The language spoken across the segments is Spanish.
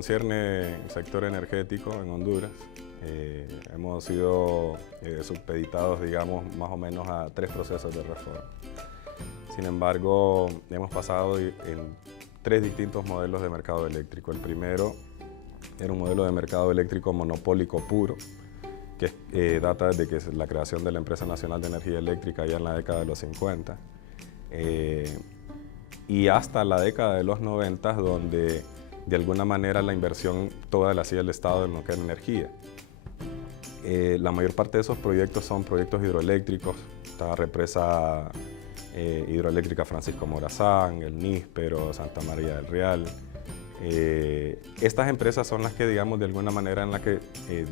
concierne el sector energético en Honduras, hemos sido supeditados, digamos, más o menos a 3 procesos de reforma. Sin embargo, hemos pasado en 3 distintos modelos de mercado eléctrico. El primero era un modelo de mercado eléctrico monopólico puro, que data desde que la creación de la Empresa Nacional de Energía Eléctrica ya en la década de los 50. Y hasta la década de los 90, donde de alguna manera la inversión toda la hacía el Estado en lo que era energía. La mayor parte de esos proyectos son proyectos hidroeléctricos, la represa hidroeléctrica Francisco Morazán, el Níspero, Santa María del Real. Estas empresas son las que, digamos, de alguna manera en la que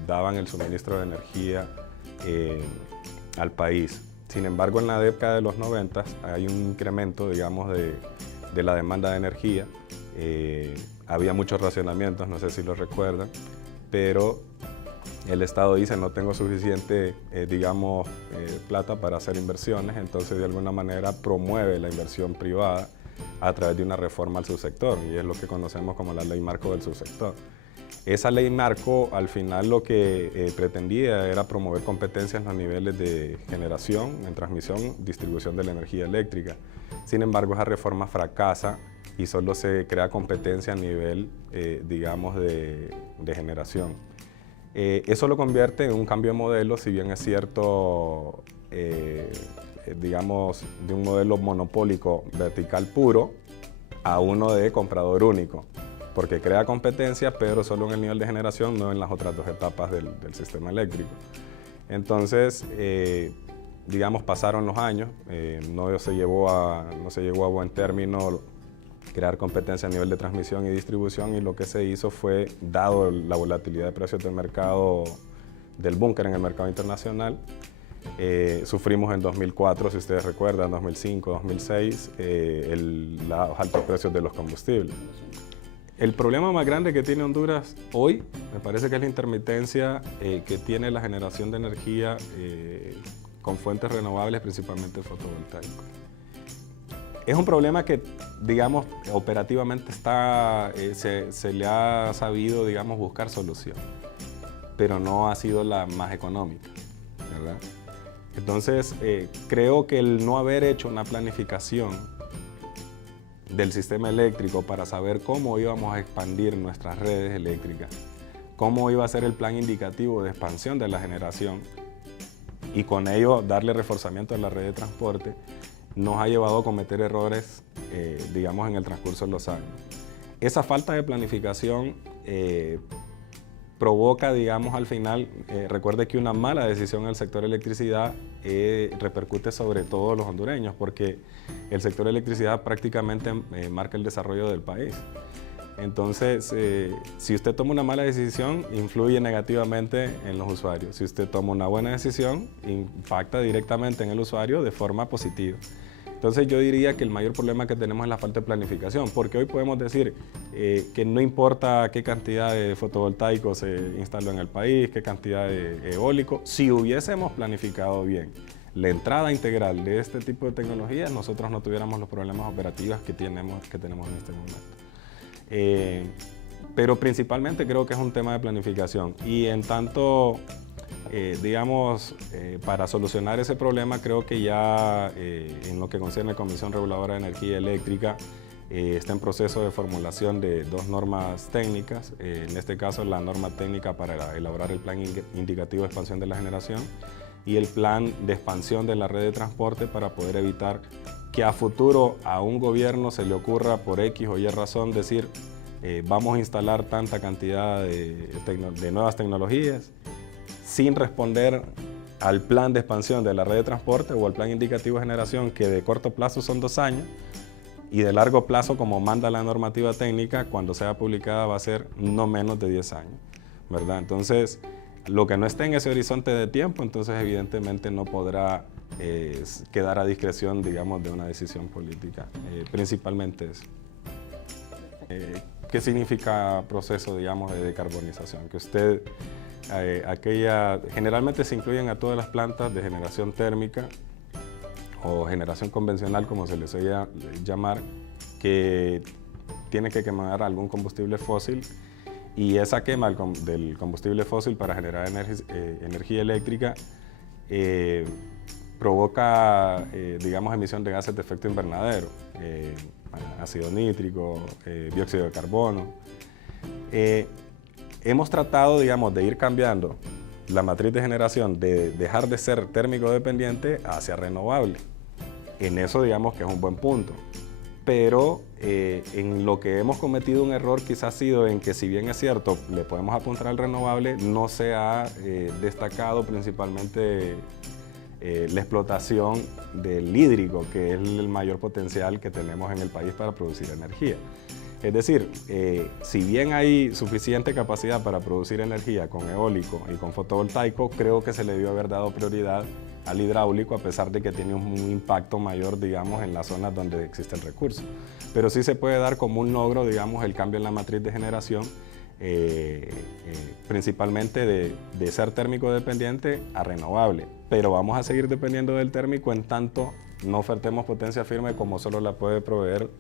daban el suministro de energía al país. Sin embargo, en la década de los 90 hay un incremento, digamos, de la demanda de energía. Había muchos racionamientos, no sé si lo recuerdan, pero el Estado dice no tengo suficiente, digamos, plata para hacer inversiones, entonces de alguna manera promueve la inversión privada a través de una reforma al subsector, y es lo que conocemos como la Ley Marco del Subsector. Esa Ley Marco al final lo que pretendía era promover competencias en los niveles de generación, en transmisión, distribución de la energía eléctrica. Sin embargo, esa reforma fracasa y solo se crea competencia a nivel, digamos, de generación. Eso lo convierte en un cambio de modelo, si bien es cierto, digamos, de un modelo monopólico vertical puro a uno de comprador único, porque crea competencia, pero solo en el nivel de generación, no en las otras 2 etapas del sistema eléctrico. Entonces, digamos, pasaron los años, no se llegó a buen término crear competencia a nivel de transmisión y distribución, y lo que se hizo fue, dado la volatilidad de precios del mercado, del búnker en el mercado internacional, sufrimos en 2004, si ustedes recuerdan, 2005, 2006, los altos precios de los combustibles. El problema más grande que tiene Honduras hoy, me parece que es la intermitencia que tiene la generación de energía con fuentes renovables, principalmente fotovoltaico. Es un problema que, digamos, operativamente se le ha sabido, digamos, buscar solución, pero no ha sido la más económica, ¿verdad? Entonces, creo que el no haber hecho una planificación del sistema eléctrico para saber cómo íbamos a expandir nuestras redes eléctricas, cómo iba a ser el plan indicativo de expansión de la generación y con ello darle reforzamiento a la red de transporte, nos ha llevado a cometer errores, digamos, en el transcurso de los años. Esa falta de planificación provoca, digamos, al final, recuerde que una mala decisión en el sector electricidad repercute sobre todos los hondureños, porque el sector electricidad prácticamente marca el desarrollo del país. Entonces, si usted toma una mala decisión, influye negativamente en los usuarios. Si usted toma una buena decisión, impacta directamente en el usuario de forma positiva. Entonces yo diría que el mayor problema que tenemos es la falta de planificación, porque hoy podemos decir que no importa qué cantidad de fotovoltaicos se instaló en el país, qué cantidad de eólico, si hubiésemos planificado bien la entrada integral de este tipo de tecnologías, nosotros no tuviéramos los problemas operativos que tenemos en este momento. Pero principalmente creo que es un tema de planificación, y en tanto, digamos, para solucionar ese problema, creo que ya en lo que concierne a la Comisión Reguladora de Energía Eléctrica está en proceso de formulación de 2 normas técnicas, en este caso la norma técnica para elaborar el plan indicativo de expansión de la generación y el plan de expansión de la red de transporte, para poder evitar que a futuro a un gobierno se le ocurra por X o Y razón decir vamos a instalar tanta cantidad de nuevas tecnologías sin responder al plan de expansión de la red de transporte o al plan indicativo de generación, que de corto plazo son 2 años y de largo plazo, como manda la normativa técnica, cuando sea publicada va a ser no menos de 10 años, ¿verdad? Entonces, lo que no esté en ese horizonte de tiempo, entonces evidentemente no podrá quedar a discreción, digamos, de una decisión política, principalmente eso. ¿Qué significa proceso, digamos, de decarbonización? Que usted, generalmente se incluyen a todas las plantas de generación térmica o generación convencional, como se les oye llamar, que tiene que quemar algún combustible fósil, y esa quema del combustible fósil para generar energía eléctrica provoca, digamos, emisión de gases de efecto invernadero, ácido nítrico, dióxido de carbono. Hemos tratado, digamos, de ir cambiando la matriz de generación, de dejar de ser térmico dependiente hacia renovable. En eso, digamos, que es un buen punto. Pero en lo que hemos cometido un error quizás ha sido en que, si bien es cierto, le podemos apuntar al renovable, no se ha destacado principalmente la explotación del hídrico, que es el mayor potencial que tenemos en el país para producir energía. Es decir, si bien hay suficiente capacidad para producir energía con eólico y con fotovoltaico, creo que se le debió haber dado prioridad al hidráulico, a pesar de que tiene un impacto mayor, digamos, en las zonas donde existe el recurso. Pero sí se puede dar como un logro, digamos, el cambio en la matriz de generación, principalmente de ser térmico dependiente a renovable. Pero vamos a seguir dependiendo del térmico en tanto no ofertemos potencia firme como solo la puede proveer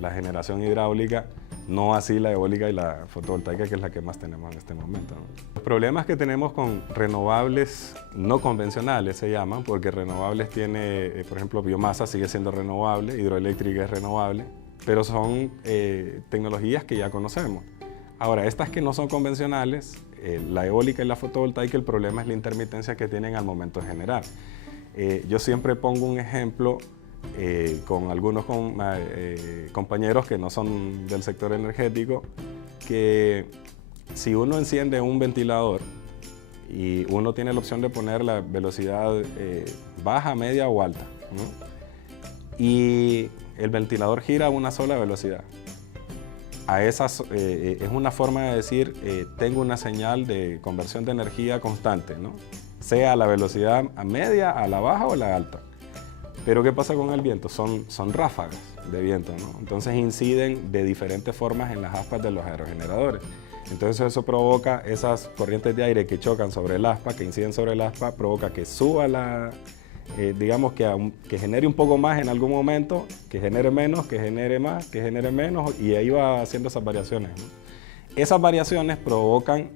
la generación hidráulica, no así la eólica y la fotovoltaica, que es la que más tenemos en este momento, ¿no? Los problemas que tenemos con renovables no convencionales se llaman, porque renovables tiene, por ejemplo, biomasa sigue siendo renovable, hidroeléctrica es renovable, pero son tecnologías que ya conocemos. Ahora, estas que no son convencionales, la eólica y la fotovoltaica, el problema es la intermitencia que tienen al momento de generar. Yo siempre pongo un ejemplo con algunos compañeros que no son del sector energético, que si uno enciende un ventilador y uno tiene la opción de poner la velocidad baja, media o alta, ¿no? Y el ventilador gira a una sola velocidad. Es una forma de decir, tengo una señal de conversión de energía constante, ¿no? Sea a la velocidad a media, a la baja o a la alta. Pero ¿qué pasa con el viento? Son ráfagas de viento, ¿no? Entonces inciden de diferentes formas en las aspas de los aerogeneradores. Entonces eso provoca esas corrientes de aire que chocan sobre el aspa, que inciden sobre el aspa, provoca que suba digamos que genere un poco más en algún momento, que genere menos, que genere más, que genere menos, y ahí va haciendo esas variaciones, ¿no? Esas variaciones provocan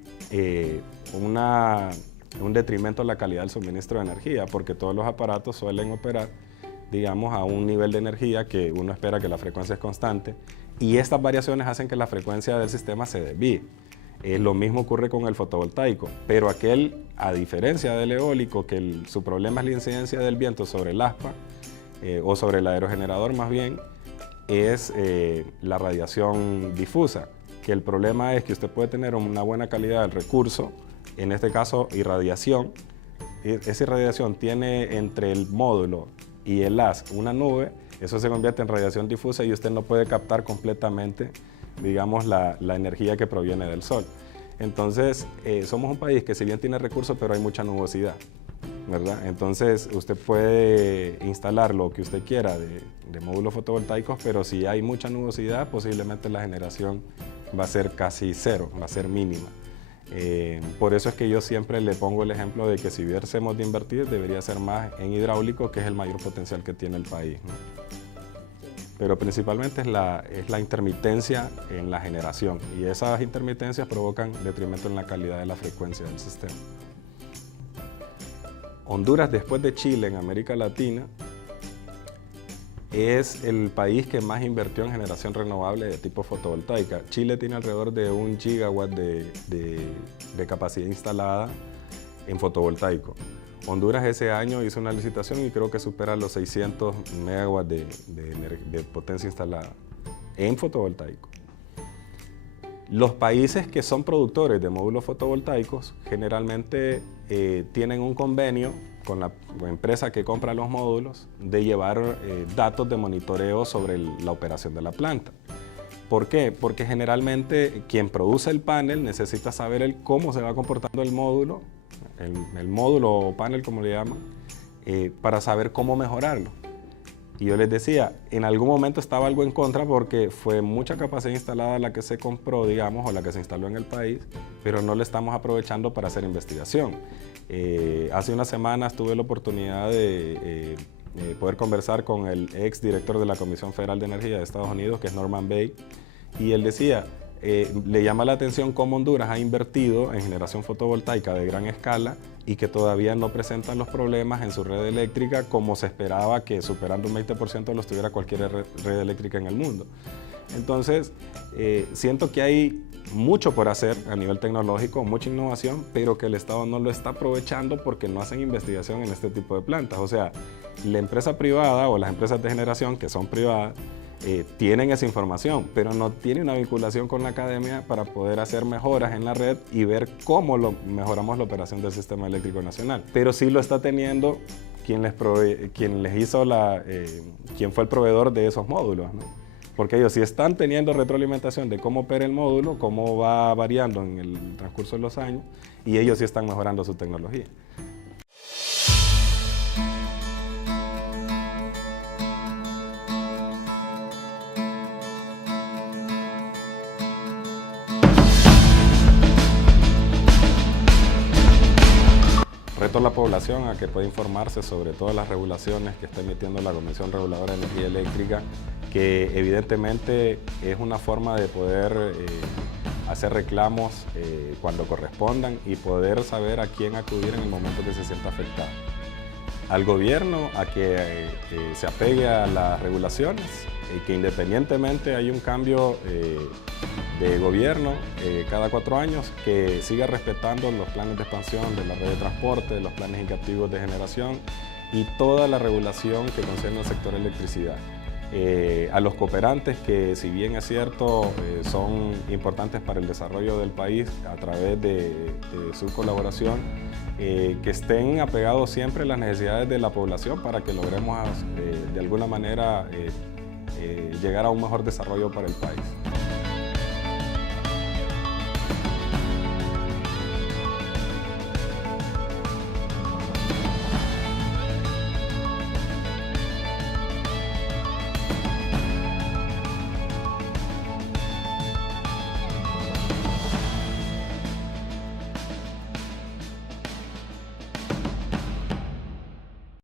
un detrimento en la calidad del suministro de energía, porque todos los aparatos suelen operar, digamos, a un nivel de energía que uno espera que la frecuencia es constante, y estas variaciones hacen que la frecuencia del sistema se desvíe. Lo mismo ocurre con el fotovoltaico, pero a diferencia del eólico, que su problema es la incidencia del viento sobre el aspa, o sobre el aerogenerador más bien, es la radiación difusa, que el problema es que usted puede tener una buena calidad del recurso, en este caso irradiación. Esa irradiación tiene entre el módulo y el haz una nube, eso se convierte en radiación difusa y usted no puede captar completamente, digamos, la energía que proviene del sol. Entonces, somos un país que si bien tiene recursos, pero hay mucha nubosidad, ¿verdad? Entonces, usted puede instalar lo que usted quiera de módulos fotovoltaicos, pero si hay mucha nubosidad, posiblemente la generación va a ser casi cero, va a ser mínima. Por eso es que yo siempre le pongo el ejemplo de que si hubiésemos de invertir, debería ser más en hidráulico, que es el mayor potencial que tiene el país, ¿no? Pero principalmente es la intermitencia en la generación, y esas intermitencias provocan detrimento en la calidad de la frecuencia del sistema. Honduras, después de Chile en América Latina, es el país que más invirtió en generación renovable de tipo fotovoltaica. Chile tiene alrededor de 1 gigawatt de capacidad instalada en fotovoltaico. Honduras ese año hizo una licitación y creo que supera los 600 megawatts de potencia instalada en fotovoltaico. Los países que son productores de módulos fotovoltaicos generalmente tienen un convenio con la empresa que compra los módulos de llevar datos de monitoreo sobre la operación de la planta. ¿Por qué? Porque generalmente quien produce el panel necesita saber cómo se va comportando el módulo o panel, como le llaman, para saber cómo mejorarlo. Y yo les decía, en algún momento estaba algo en contra porque fue mucha capacidad instalada la que se compró, digamos, o la que se instaló en el país, pero no le estamos aprovechando para hacer investigación. Hace unas semanas tuve la oportunidad de poder conversar con el ex director de la Comisión Federal de Energía de Estados Unidos, que es Norman Bay, y él decía, le llama la atención cómo Honduras ha invertido en generación fotovoltaica de gran escala y que todavía no presentan los problemas en su red eléctrica como se esperaba, que superando un 20% los tuviera cualquier red eléctrica en el mundo. Entonces, siento que hay mucho por hacer a nivel tecnológico, mucha innovación, pero que el Estado no lo está aprovechando porque no hacen investigación en este tipo de plantas. O sea, la empresa privada o las empresas de generación que son privadas tienen esa información, pero no tienen una vinculación con la academia para poder hacer mejoras en la red y ver cómo mejoramos la operación del sistema eléctrico nacional. Pero sí lo está teniendo quien fue el proveedor de esos módulos, ¿no? Porque ellos sí están teniendo retroalimentación de cómo opera el módulo, cómo va variando en el transcurso de los años, y ellos sí están mejorando su tecnología. Reto a la población a que pueda informarse sobre todas las regulaciones que está emitiendo la Comisión Reguladora de Energía Eléctrica, que evidentemente es una forma de poder hacer reclamos cuando correspondan y poder saber a quién acudir en el momento que se sienta afectado. Al gobierno a que se apegue a las regulaciones y que independientemente hay un cambio de gobierno cada 4 años, que siga respetando los planes de expansión de la red de transporte, los planes indicativos de generación y toda la regulación que concierne al sector electricidad. A los cooperantes que, si bien es cierto, son importantes para el desarrollo del país a través de su colaboración, que estén apegados siempre a las necesidades de la población para que logremos de alguna manera llegar a un mejor desarrollo para el país.